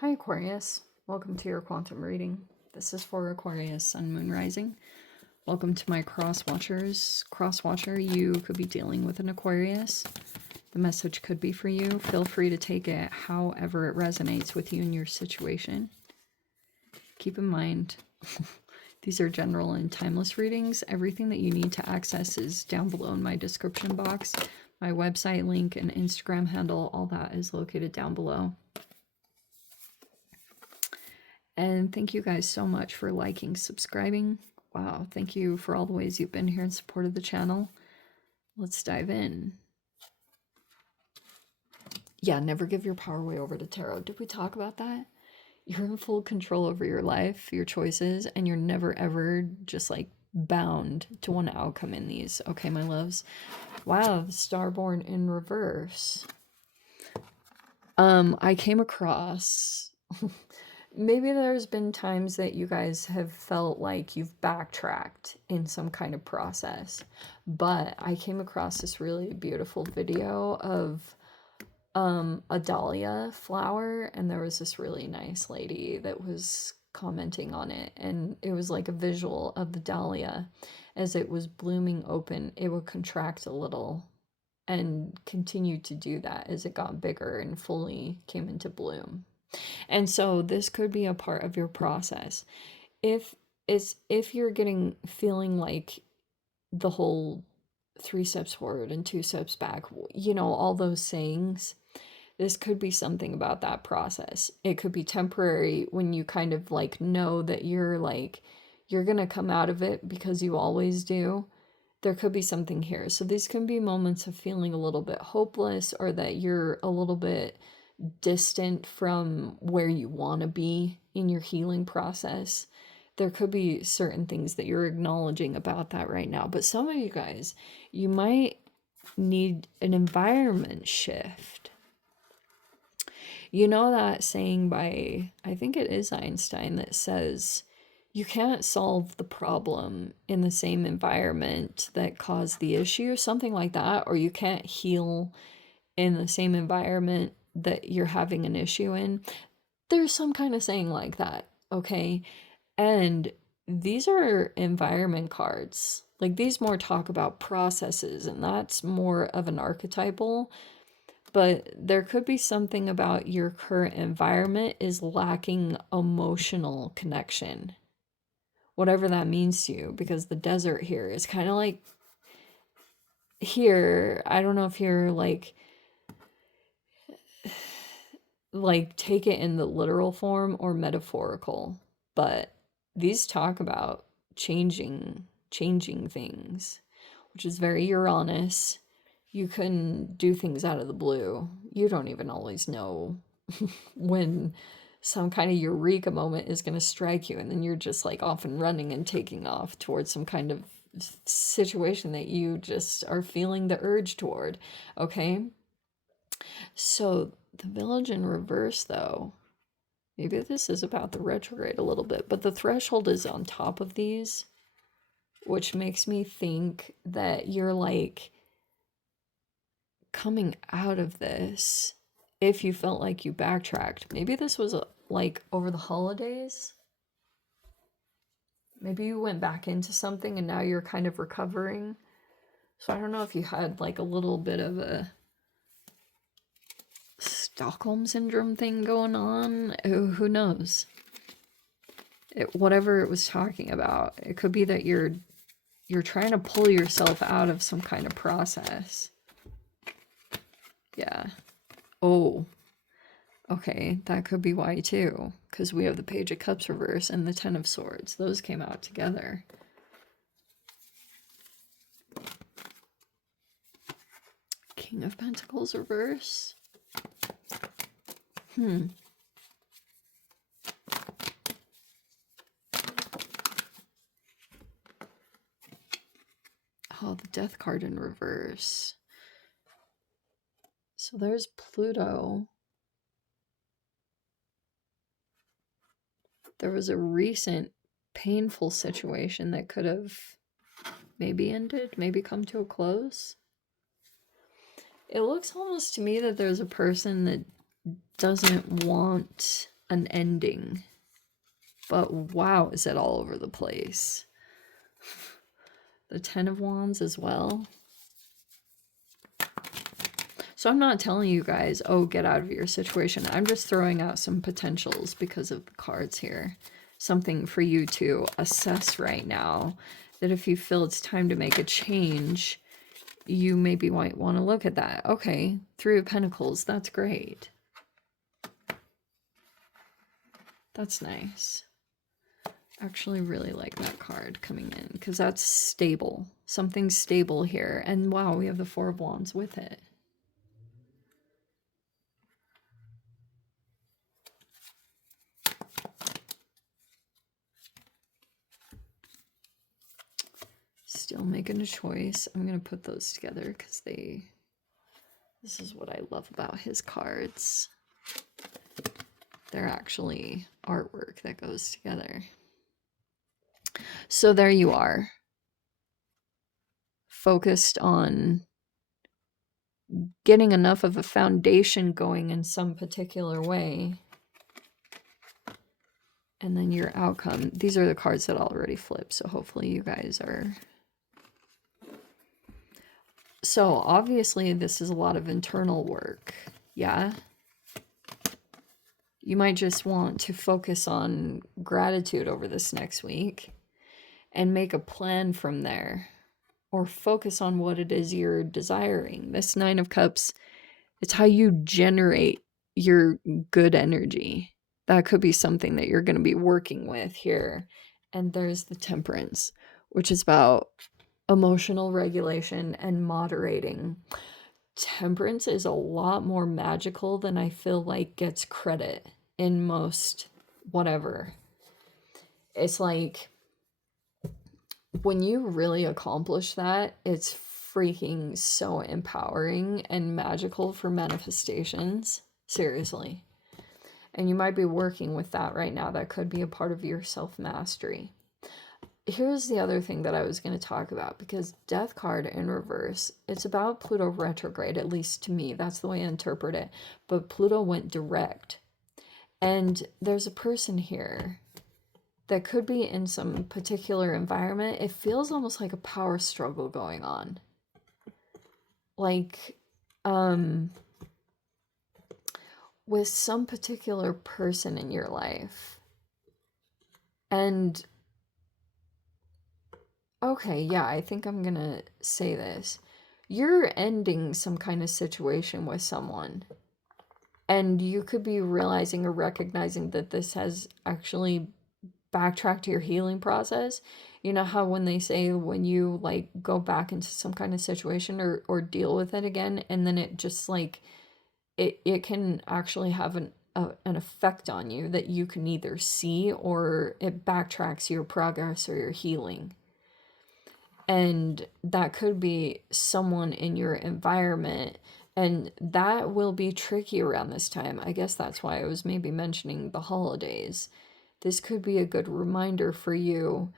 Hi Aquarius, welcome to your quantum reading. This is for Aquarius Sun Moon Rising. Welcome to my cross watchers. Cross watcher, you could be dealing with an Aquarius. The message could be for you. Feel free to take it however it resonates with you in your situation. Keep in mind, these are general and timeless readings. Everything that you need to access is down below in my description box. My website link and Instagram handle, all that is located down below. And thank you guys so much for liking, subscribing. Wow, thank you for all the ways you've been here and supported the channel. Let's dive in. Yeah, never give your power away over to tarot. Did we talk about that? You're in full control over your life, your choices, and you're never ever just like bound to one outcome in these. Okay, my loves. Wow, the Starborn in reverse. I came across maybe there's been times that you guys have felt like you've backtracked in some kind of process, but I came across this really beautiful video of a dahlia flower, and there was this really nice lady that was commenting on it, and it was like a visual of the dahlia as it was blooming open. It would contract a little and continue to do that as it got bigger and fully came into bloom. And so this could be a part of your process. If you're feeling like the whole 3 steps forward and 2 steps back, you know, all those sayings, this could be something about that process. It could be temporary when you kind of like know that you're going to come out of it because you always do. There could be something here. So these can be moments of feeling a little bit hopeless, or that you're a little bit distant from where you want to be in your healing process. There could be certain things that you're acknowledging about that right now. But some of you guys, you might need an environment shift. You know that saying by, I think it is Einstein, that says you can't solve the problem in the same environment that caused the issue, something like that, or you can't heal in the same environment that you're having an issue in. There's some kind of saying like that, okay? And these are environment cards. Like, these more talk about processes, and that's more of an archetypal. But there could be something about your current environment is lacking emotional connection, whatever that means to you, because the desert here is kind of like here. I don't know if you're like take it in the literal form or metaphorical, but these talk about changing things, which is very Uranus. You can do things out of the blue. You don't even always know when some kind of eureka moment is going to strike you, and then you're just like off and running and taking off towards some kind of situation that you just are feeling the urge toward, okay? So the Village in reverse, though, maybe this is about the retrograde a little bit, but the threshold is on top of these, which makes me think that you're like coming out of this. If you felt like you backtracked, maybe this was like over the holidays. Maybe you went back into something and now you're kind of recovering. So I don't know if you had like a little bit of a Stockholm syndrome thing going on. Who knows? Whatever it was talking about, it could be that you're trying to pull yourself out of some kind of process. Yeah. Oh, okay, that could be why too, because we have the Page of Cups reverse and the Ten of Swords. Those came out together. King of Pentacles reverse. Oh, the Death card in reverse. So there's Pluto. There was a recent painful situation that could have maybe ended, maybe come to a close. It looks almost to me that there's a person that doesn't want an ending. But wow, is it all over the place. The 10 of Wands as well. So I'm not telling you guys, oh, get out of your situation. I'm just throwing out some potentials because of the cards here. Something for you to assess right now. That if you feel it's time to make a change, you maybe might want to look at that. Okay, 3 of Pentacles, that's great. That's nice. Actually really like that card coming in because that's stable. Something stable here. And wow, we have the 4 of Wands with it. Still making a choice. I'm going to put those together because this is what I love about his cards. They're actually artwork that goes together. So there you are. Focused on getting enough of a foundation going in some particular way. And then your outcome. These are the cards that already flipped, so hopefully you guys are... So obviously this is a lot of internal work, yeah? You might just want to focus on gratitude over this next week and make a plan from there, or focus on what it is you're desiring. This 9 of Cups, it's how you generate your good energy. That could be something that you're going to be working with here. And there's the Temperance, which is about emotional regulation and moderating. Temperance is a lot more magical than I feel like gets credit in most whatever. It's like when you really accomplish that, it's freaking so empowering and magical for manifestations. Seriously. And you might be working with that right now. That could be a part of your self-mastery. Here's the other thing that I was going to talk about, because Death card in reverse, it's about Pluto retrograde, at least to me. That's the way I interpret it. But Pluto went direct. And there's a person here that could be in some particular environment. It feels almost like a power struggle going on. Like, with some particular person in your life. And okay, yeah, I think I'm gonna say this. You're ending some kind of situation with someone. And you could be realizing or recognizing that this has actually backtracked to your healing process. You know how when they say when you like go back into some kind of situation or deal with it again, and then it just like, it can actually have an effect on you that you can either see, or it backtracks your progress or your healing. And that could be someone in your environment, and that will be tricky around this time. I guess that's why I was maybe mentioning the holidays. This could be a good reminder for you,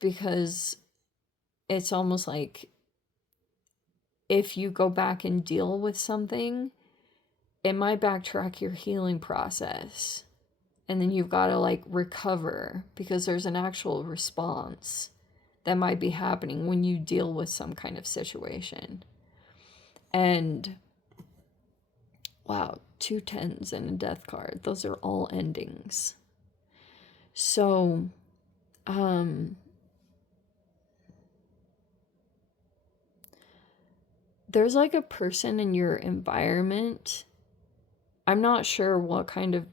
because it's almost like if you go back and deal with something, it might backtrack your healing process. And then you've got to like recover, because there's an actual response that might be happening when you deal with some kind of situation. And wow, 2 10s and a Death card. Those are all endings. So, there's like a person in your environment. I'm not sure what kind of,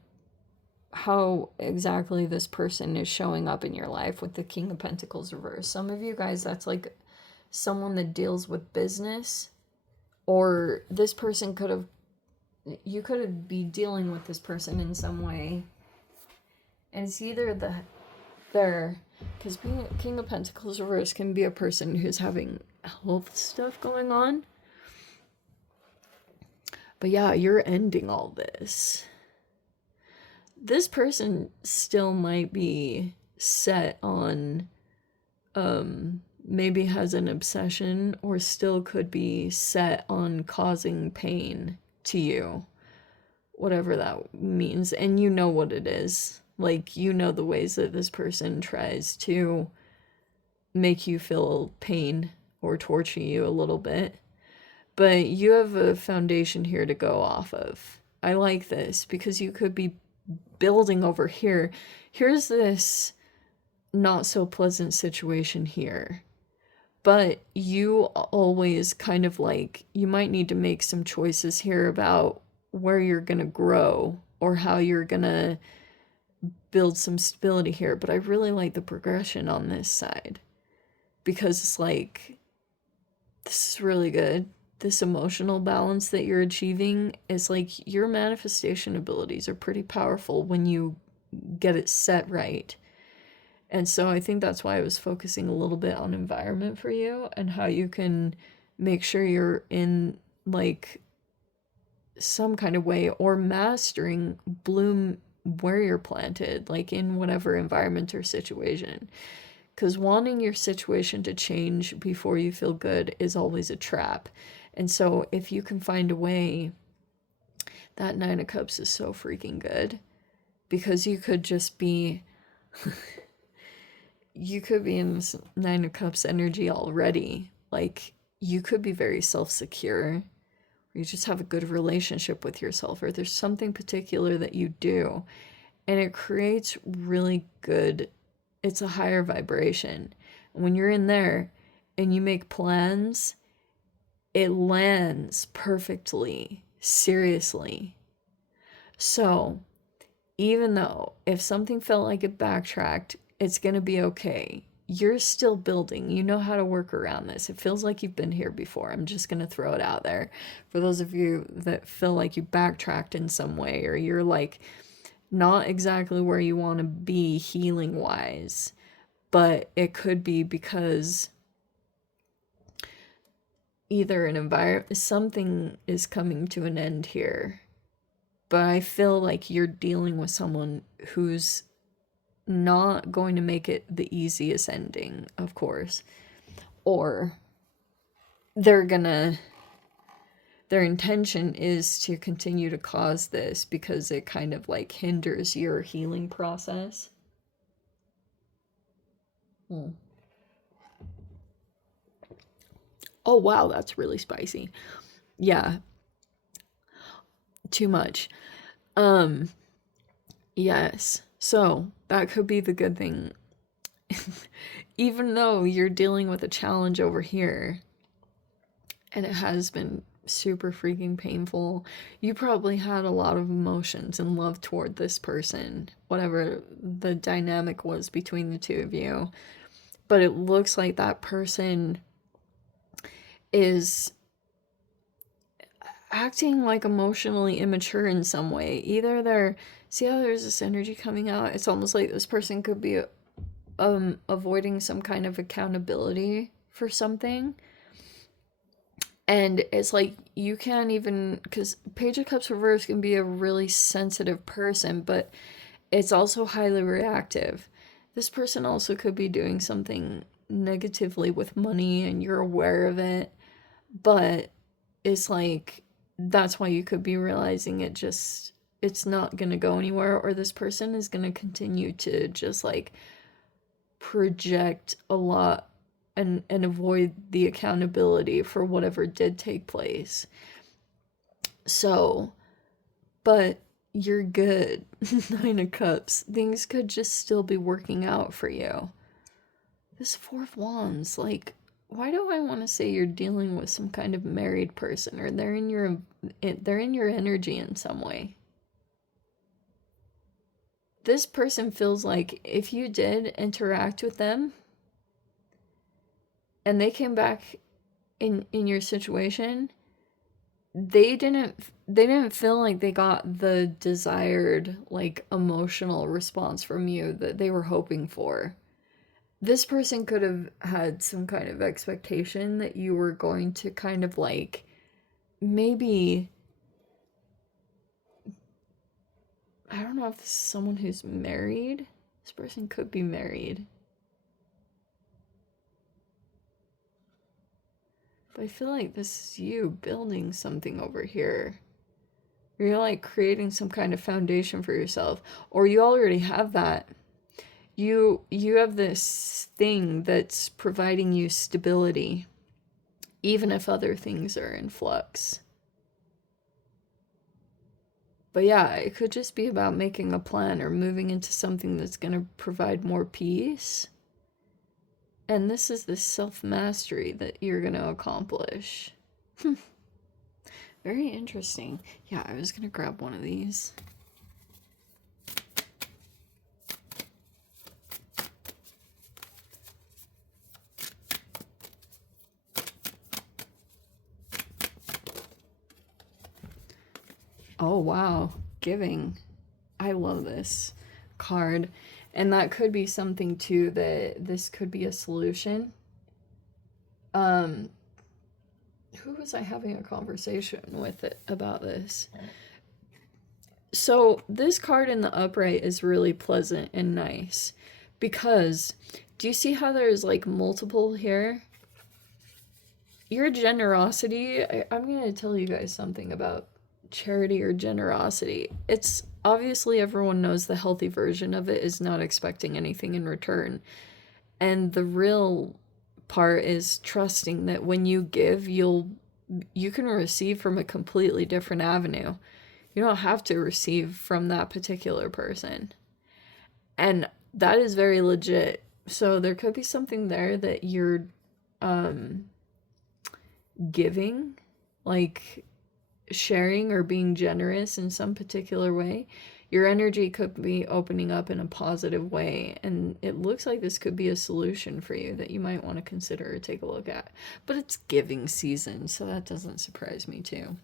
how exactly this person is showing up in your life with the King of Pentacles reverse. Some of you guys, that's like someone that deals with business, or this person could have, you could be dealing with this person in some way. And it's either because being a King of Pentacles reverse can be a person who's having health stuff going on. But yeah, you're ending all this. This person still might be set on, maybe has an obsession, or still could be set on causing pain to you whatever that means, and you know what it is. Like, you know the ways that this person tries to make you feel pain or torture you a little bit. But you have a foundation here to go off of. I like this because you could be building over here. Here's this not so pleasant situation here. But you always kind of like, you might need to make some choices here about where you're going to grow or how you're going to build some stability here. But I really like the progression on this side because it's like, this is really good. This emotional balance that you're achieving is like, your manifestation abilities are pretty powerful when you get it set right. And so I think that's why I was focusing a little bit on environment for you and how you can make sure you're in like some kind of way or mastering bloom where you're planted, like in whatever environment or situation. Because wanting your situation to change before you feel good is always a trap. And so if you can find a way, that Nine of Cups is so freaking good because you could just be... you could be in this Nine of Cups energy already. Like, you could be very self-secure. Or you just have a good relationship with yourself. Or there's something particular that you do. And it creates really good... It's a higher vibration. When you're in there and you make plans, it lands perfectly. Seriously. So, even though if something felt like it backtracked, it's going to be okay. You're still building. You know how to work around this. It feels like you've been here before. I'm just going to throw it out there. For those of you that feel like you backtracked in some way, or you're like not exactly where you want to be healing wise, but it could be because either an environment, something is coming to an end here. But I feel like you're dealing with someone who's not going to make it the easiest ending, of course. Or their intention is to continue to cause this because it kind of like hinders your healing process. Oh wow, that's really spicy. Yeah. Too much. Yes. So, that could be the good thing. Even though you're dealing with a challenge over here, and it has been super freaking painful, you probably had a lot of emotions and love toward this person, whatever the dynamic was between the two of you. But it looks like that person is acting like emotionally immature in some way. Either they're... See how there's this energy coming out? It's almost like this person could be avoiding some kind of accountability for something. And it's like, you can't even... Because Page of Cups reverse can be a really sensitive person, but it's also highly reactive. This person also could be doing something negatively with money, and you're aware of it. But it's like, that's why you could be realizing it's not going to go anywhere, or this person is going to continue to just like project a lot and avoid the accountability for whatever did take place. So, but you're good. Nine of Cups. Things could just still be working out for you. This Four of Wands, like, why do I want to say you're dealing with some kind of married person, or they're in your energy in some way? This person feels like if you did interact with them and they came back in your situation, they didn't feel like they got the desired like emotional response from you that they were hoping for. This person could have had some kind of expectation that you were going to kind of like maybe... I don't know if this is someone who's married. This person could be married. But I feel like this is you building something over here. You're like creating some kind of foundation for yourself, or you already have that. You have this thing that's providing you stability, even if other things are in flux. But yeah, it could just be about making a plan or moving into something that's going to provide more peace. And this is the self-mastery that you're going to accomplish. Very interesting. Yeah, I was going to grab one of these. Oh, wow. Giving. I love this card. And that could be something too, that this could be a solution. Who was I having a conversation with about this? So this card in the upright is really pleasant and nice because do you see how there's like multiple here? Your generosity, I'm going to tell you guys something about charity or generosity. It's obviously everyone knows the healthy version of it is not expecting anything in return. And the real part is trusting that when you give, you can receive from a completely different avenue. You don't have to receive from that particular person. And that is very legit. So there could be something there that you're giving, like sharing or being generous in some particular way. Your energy could be opening up in a positive way, and it looks like this could be a solution for you that you might want to consider or take a look at. But it's giving season, so that doesn't surprise me too.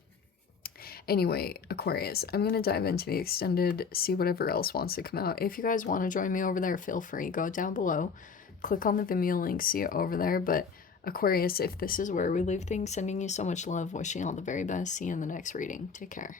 Anyway, Aquarius, I'm going to dive into the extended, see whatever else wants to come out. If you guys want to join me over there, feel free. Go down below, click on the Vimeo link, see it over there. But Aquarius, if this is where we leave things, sending you so much love, wishing you all the very best. See you in the next reading. Take care.